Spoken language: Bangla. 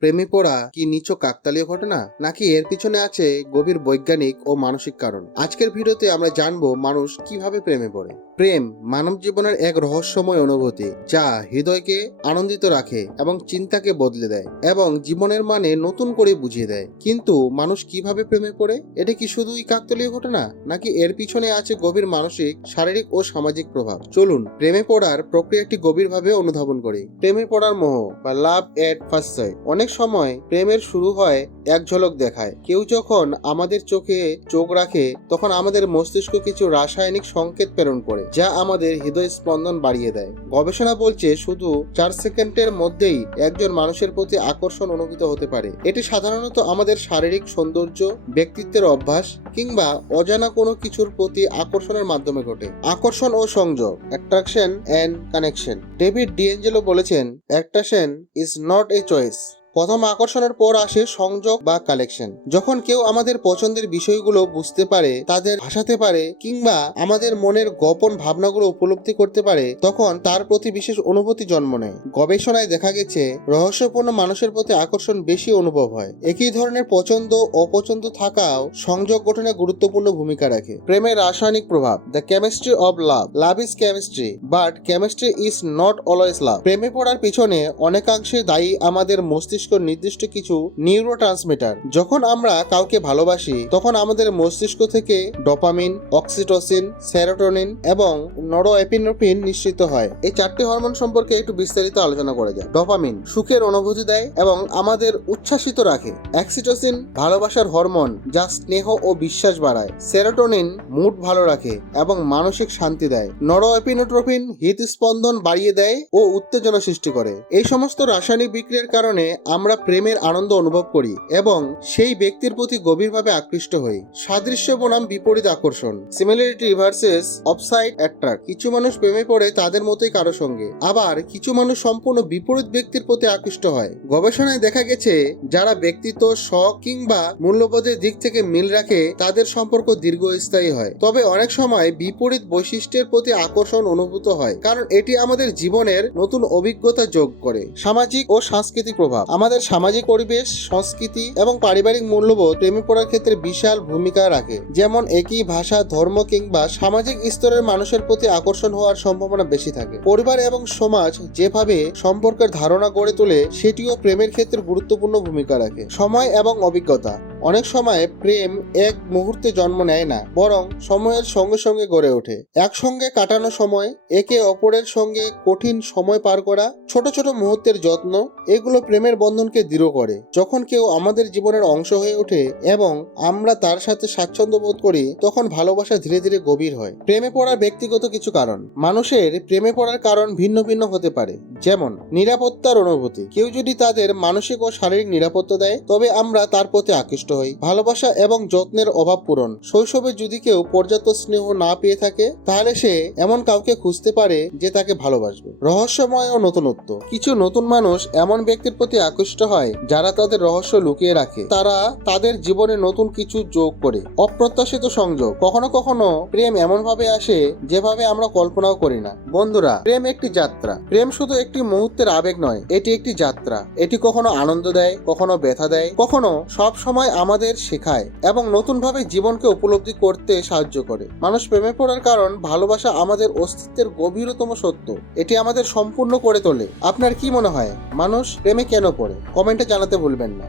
প্রেমে পড়া কি নিচ কাকতালীয় ঘটনা? নাকি এর পিছনে আছে গভীর বৈজ্ঞানিক ও মানসিক কারণ? আজকের ভিডিওতে আমরা জানব মানুষ কীভাবে প্রেমে পড়ে। প্রেম মানব জীবনের এক রহস্যময় অনুভূতি যা হৃদয়কে আনন্দিত রাখে এবং চিন্তাকে বদলে দেয় এবং জীবনের মানে নতুন করে বুঝিয়ে দেয়। কিন্তু মানুষ কীভাবে প্রেমে পড়ে? এটা কি শুধুই কাকতালীয় ঘটনা? নাকি এর পিছনে আছে গভীর মানসিক, শারীরিক ও সামাজিক প্রভাব? চলুন, প্রেমে পড়ার প্রক্রিয়াটি গভীরভাবে অনুধাবন করি। প্রেমে পড়ার মোহ বা লাভ এট ফার্স্ট অনেক সময় প্রেমের শুরু হয় এক ঝলক দেখায়। কেউ যখন আমাদের চোখে চোখ রাখে, তখন আমাদের মস্তিষ্ক কিছু রাসায়নিক সংকেত প্রেরণ করে, যা আমাদের হৃদয় স্পন্দন বাড়িয়ে দেয়। গবেষণা বলছে শুধু চার সেকেন্ডের মধ্যেই একজন মানুষের প্রতি আকর্ষণ অনুভূত হতে পারে। এটি সাধারণত আমাদের শারীরিক সৌন্দর্য, ব্যক্তিত্বের অভ্যাস কিংবা অজানা কোনো কিছুর প্রতি আকর্ষণের মাধ্যমে ঘটে। আকর্ষণ ও সংযোগ attraction and connection David DeAngelo বলেছেন attraction is not a choice প্রথম আকর্ষণের পর আসে সংযোগ বা কালেকশন যখন কেউ আমাদের পছন্দের বিষয়গুলো বুঝতে পারে, তাদের ভাসাতে পারে, কিংবা আমাদের মনের গোপন ভাবনাগুলো উপলব্ধি করতে পারে, তখন তার প্রতি বিশেষ অনুভূতি জন্ম নেয়। গবেষণায় দেখা গেছে, রহস্যপূর্ণ মানুষের প্রতি আকর্ষণ বেশি অনুভব হয়। একই ধরনের পছন্দ অপছন্দ থাকাও সংযোগ গঠনে গুরুত্বপূর্ণ ভূমিকা রাখে। প্রেমের রাসায়নিক প্রভাব the chemistry of love love is chemistry but chemistry is not always love প্রেমে পড়ার পিছনে অনেকাংশে দায়ী আমাদের মস্তিষ্ক নির্দিষ্ট কিছু নিউরো যখন আমরা কাউকে ভালোবাসি, তখন আমাদের মস্তিষ্ক থেকে ডপামিন, অক্সিটোসিন, সেরোটোনিন এবং নরোএপিনোফিন নিশ্চিত হয়। এই চারটি হরমোন সম্পর্কে একটু বিস্তারিত আলোচনা করা যায় ডপামিন সুখের অনুভূতি দেয় এবং আমাদের উচ্ছ্বাসিত রাখে। অ্যাক্সিটোসিন ভালোবাসার হরমোন যা স্নেহ ও বিশ্বাস বাড়ায়। সেরোটোনিন মুড ভালো রাখে এবং মানসিক শান্তি দেয়। নরোএপিনোট্রোফিন হৃদস্পন্দন বাড়িয়ে দেয় ও উত্তেজনা সৃষ্টি করে। এই সমস্ত রাসায়নিক বিক্রিয়ার কারণে আমরা প্রেমের আনন্দ অনুভব করি এবং সেই ব্যক্তির প্রতি গভীরভাবে আকৃষ্ট হই। সাদৃশ্য বনাম বিপরীত আকর্ষণ। সিমিলারিটি ভার্সেস অফসাইড অ্যাট্রাক্ট কিছু মানুষ প্রেমে পড়ে তাদের মতোই কারও সঙ্গে। আবার কিছু মানুষ সম্পূর্ণ বিপরীত ব্যক্তির প্রতি আকৃষ্ট হয়। গবেষণায় দেখা গেছে, যারা ব্যক্তিত্ব, শখ কিংবা মূল্যবোধের দিক থেকে মিল রাখে, তাদের সম্পর্ক দীর্ঘস্থায়ী হয়। তবে অনেক সময় বিপরীত বৈশিষ্ট্যের প্রতি আকর্ষণ অনুভূত হয়, কারণ এটি আমাদের জীবনের নতুন অভিজ্ঞতা যোগ করে। সামাজিক ও সাংস্কৃতিক প্রভাব। আমাদের সামাজিক পরিবেশ, সংস্কৃতি এবং পারিবারিক মূল্যবোধ প্রেমে পড়ার ক্ষেত্রে বিশাল ভূমিকা রাখে। যেমন একই ভাষা, ধর্ম কিংবা সামাজিক স্তরের মানুষের প্রতি আকর্ষণ হওয়ার সম্ভাবনা বেশি থাকে। পরিবার এবং সমাজ যেভাবে সম্পর্কের ধারণা গড়ে তোলে, সেটিও প্রেমের ক্ষেত্রে গুরুত্বপূর্ণ ভূমিকা রাখে। সময় এবং অভিজ্ঞতা অনেক সময় প্রেম এক মুহূর্তে জন্ম নেয় না, বরং সময়ের সঙ্গে সঙ্গে গড়ে ওঠে। একসঙ্গে কাটানো সময়, একে অপরের সঙ্গে কঠিন সময় পার করা, ছোট ছোট মুহূর্তের যত্ন, এগুলো প্রেমের বন্ধনকে দৃঢ় করে। যখন কেউ আমাদের জীবনের অংশ হয়ে ওঠে এবং আমরা তার সাথে স্বাচ্ছন্দ্য বোধ করি, তখন ভালোবাসা ধীরে ধীরে গভীর হয়। প্রেমে পড়ার ব্যক্তিগত কিছু কারণ। মানুষের প্রেমে পড়ার কারণ ভিন্ন ভিন্ন হতে পারে। যেমন, নিরাপত্তার অনুভূতি। কেউ যদি তাদের মানসিক ও শারীরিক নিরাপত্তা দেয়, তবে আমরা তার প্রতি আকৃষ্ট হই ভালোবাসা এবং যত্নের অভাব পূরণ। শৈশবে যদি কেউ পর্যাপ্ত স্নেহ না পেয়ে থাকে, তাহলে সে এমন কাউকে খুঁজতে পারে যে তাকে ভালোবাসবে। রহস্যময় ও নতুনত্ব। কিছু নতুন মানুষ এমন ব্যক্তির প্রতি আকৃষ্ট হয়, যারা তাদের রহস্য লুকিয়ে রাখে। তারা তাদের জীবনে নতুন কিছু যোগ করে। অপ্রত্যাশিত সংযোগ। কখনো কখনো প্রেম এমন ভাবে আসে, যেভাবে আমরা কল্পনাও করি না। বন্ধুরা, প্রেম একটি যাত্রা। প্রেম শুধু একটি মুহূর্তের আবেগ নয়, এটি একটি যাত্রা। এটি কখনো আনন্দ দেয়, কখনো ব্যথা দেয়, কখনো সব সময় আমাদের শেখায় এবং নতুনভাবে জীবনকে উপলব্ধি করতে সাহায্য করে। মানুষ প্রেমে পড়ার কারণ ভালোবাসা আমাদের অস্তিত্বের গভীরতম সত্য। এটি আমাদের সম্পূর্ণ করে তোলে। আপনার কি মনে হয়? মানুষ প্রেমে কেন পড়ে? কমেন্টে জানাতে ভুলবেন না।